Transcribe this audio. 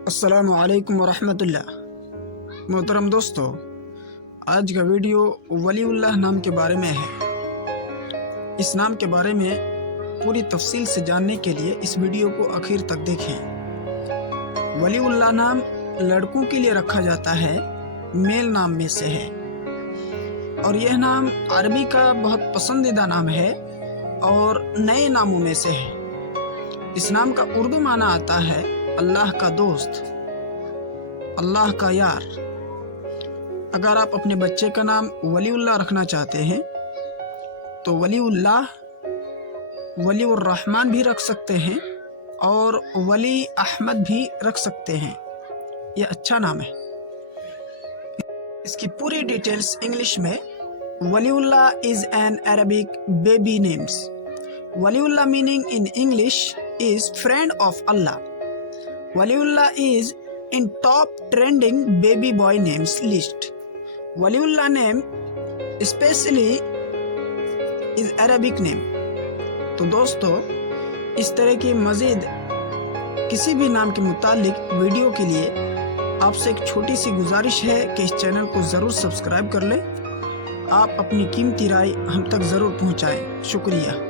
السلام علیکم ورحمۃ اللہ۔ محترم دوستو، آج کا ویڈیو ولی اللہ نام کے بارے میں ہے۔ اس نام کے بارے میں پوری تفصیل سے جاننے کے لیے اس ویڈیو کو آخر تک دیکھیں۔ ولی اللہ نام لڑکوں کے لیے رکھا جاتا ہے، میل نام میں سے ہے، اور یہ نام عربی کا بہت پسندیدہ نام ہے اور نئے ناموں میں سے ہے۔ اس نام کا اردو معنی آتا ہے اللہ کا دوست، اللہ کا یار۔ اگر آپ اپنے بچے کا نام ولی اللہ رکھنا چاہتے ہیں تو ولی اللہ، ولی الرحمن بھی رکھ سکتے ہیں اور ولی احمد بھی رکھ سکتے ہیں۔ یہ اچھا نام ہے۔ اس کی پوری ڈیٹیلز انگلش میں۔ ولی اللہ is an Arabic baby names. ولی اللہ meaning in English is friend of Allah. Waliullah is in top trending baby boy names list. Waliullah name especially is Arabic name. تو دوستو، اس طرح کی مزید کسی بھی نام کے متعلق ویڈیو کے لیے آپ سے ایک چھوٹی سی گزارش ہے کہ اس چینل کو ضرور سبسکرائب کر لیں۔ آپ اپنی قیمتی رائے ہم تک ضرور پہنچائیں۔ شکریہ۔